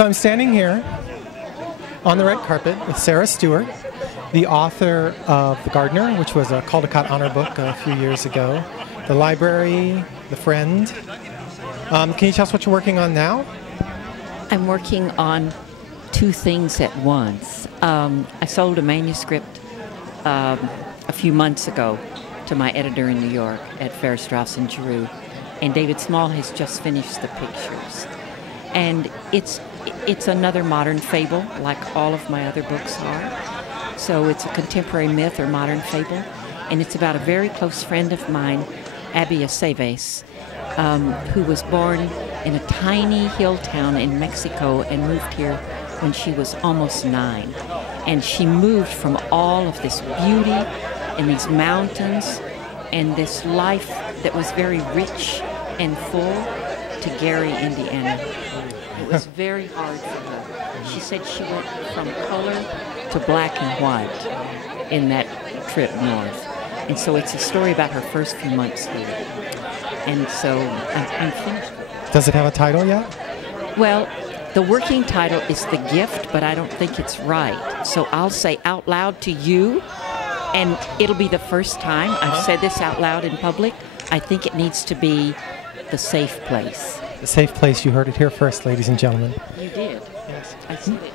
So I'm standing here on the red carpet with Sarah Stewart, the author of The Gardener, which was a Caldecott Honor book a few years ago, The Library, The Friend. Can you tell us what you're working on now? I'm working on two things at once. I sold a manuscript a few months ago to my editor in New York at Farrar, Straus and Giroux, and David Small has just finished the pictures. And it's another modern fable, like all of my other books are. So it's a contemporary myth or modern fable, and it's about a very close friend of mine, Abby Aceves, who was born in a tiny hill town in Mexico and moved here when she was almost 9. And she moved from all of this beauty and these mountains and this life that was very rich and full to Gary, Indiana. It was very hard for her. She said she went from color to black and white in that trip north. And so it's a story about her first few months here. And so I'm finished. Does it have a title yet? Well, the working title is The Gift, but I don't think it's right. So I'll say out loud to you, and it'll be the first time I've said this out loud in public. I think it needs to be The Safe Place. The Safe Place, you heard it here first, ladies and gentlemen. You did. Yes. I said it.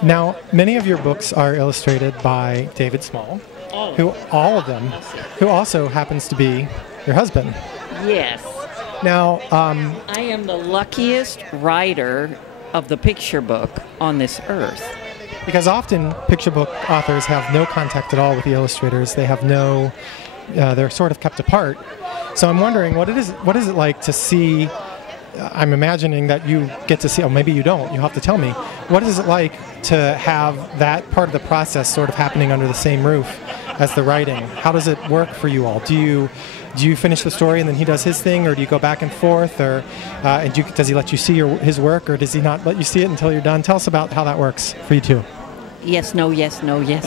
Now, many of your books are illustrated by David Small, all of them, who also happens to be your husband. Yes. Now, I am the luckiest writer of the picture book on this earth. because often picture book authors have no contact at all with the illustrators. They have no, they're sort of kept apart. So I'm wondering, what is it like to see? I'm imagining that you get to see, oh, maybe you don't, you'll have to tell me. What is it like to have that part of the process sort of happening under the same roof as the writing? How does it work for you all? Do you finish the story and then he does his thing, or do you go back and forth, or does he let you see his work, or does he not let you see it until you're done? Tell us about how that works for you two. Yes, no, yes, no, yes.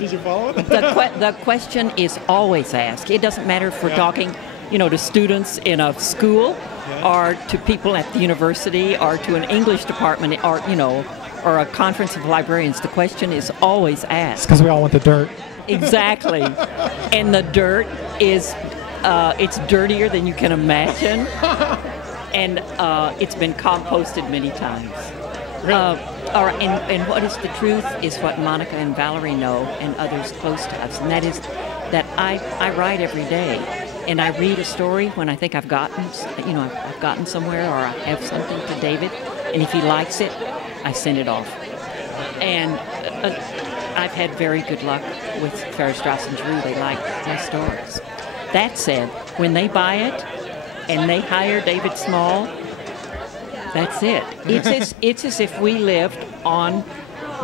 Did you follow it? The question is always asked. It doesn't matter if we're talking, to students in a school, or to people at the university, or to an English department, or a conference of librarians. The question is always asked. Because we all want the dirt. Exactly. And the dirt is, it's dirtier than you can imagine. And it's been composted many times. Really? And what is the truth is what Monica and Valerie know, and others close to us. And that is that I write every day. And I read a story when I think I've gotten somewhere, or I have something to David. And if he likes it, I send it off. And I've had very good luck with Farrar, Straus and Giroux. They like my stories. That said, when they buy it and they hire David Small, that's it. It's as if we lived on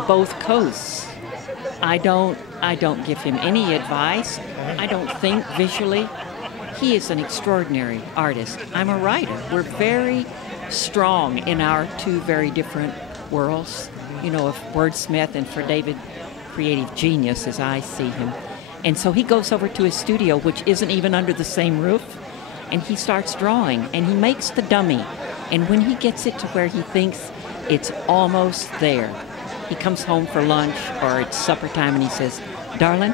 both coasts. I don't give him any advice. I don't think visually. He is an extraordinary artist. I'm a writer. We're very strong in our two very different worlds, of wordsmith, and for David, creative genius as I see him. And so he goes over to his studio, which isn't even under the same roof, and he starts drawing, and he makes the dummy. And when he gets it to where he thinks it's almost there, he comes home for lunch or it's supper time, and he says, "Darling,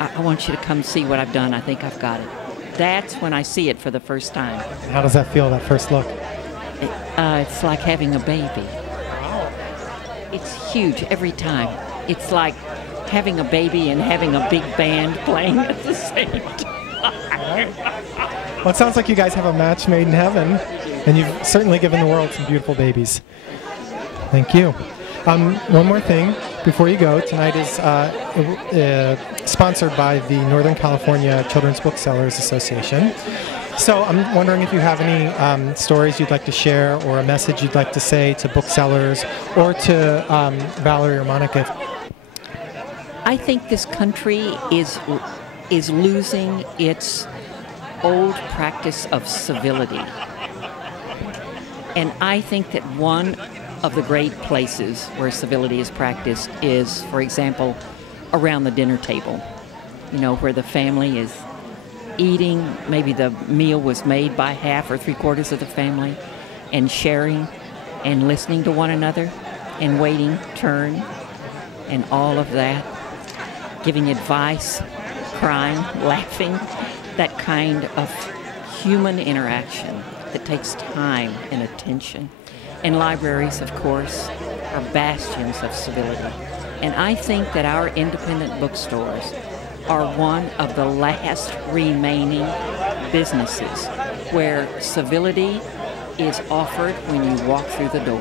I want you to come see what I've done. I think I've got it." That's when I see it for the first time. How does that feel, that first look? It's like having a baby. Wow. It's huge every time. It's like having a baby and having a big band playing at the same time. Well, it sounds like you guys have a match made in heaven, and you've certainly given the world some beautiful babies. Thank you. One more thing before you go. Tonight is sponsored by the Northern California Children's Booksellers Association. So I'm wondering if you have any stories you'd like to share, or a message you'd like to say to booksellers, or to Valerie or Monica. I think this country is losing its old practice of civility. And I think that one of the great places where civility is practiced is, for example, around the dinner table, where the family is eating. Maybe the meal was made by half or three-quarters of the family, and sharing and listening to one another and waiting turn and all of that, giving advice, crying, laughing, that kind of human interaction that takes time and attention. And libraries, of course, are bastions of civility. And I think that our independent bookstores are one of the last remaining businesses where civility is offered when you walk through the door.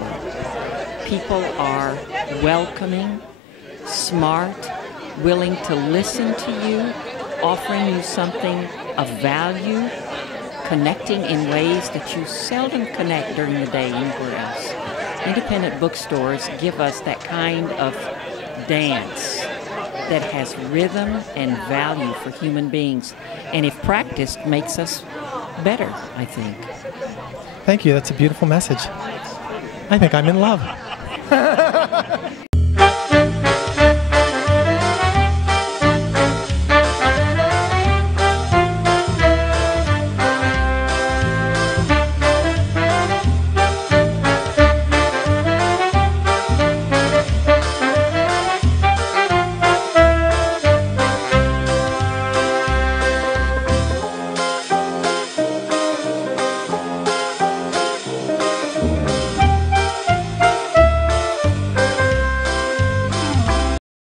People are welcoming, smart, willing to listen to you, offering you something of value, connecting in ways that you seldom connect during the day anywhere else. Independent bookstores give us that kind of dance that has rhythm and value for human beings, and if practiced, makes us better, I think. Thank you. That's a beautiful message. I think I'm in love.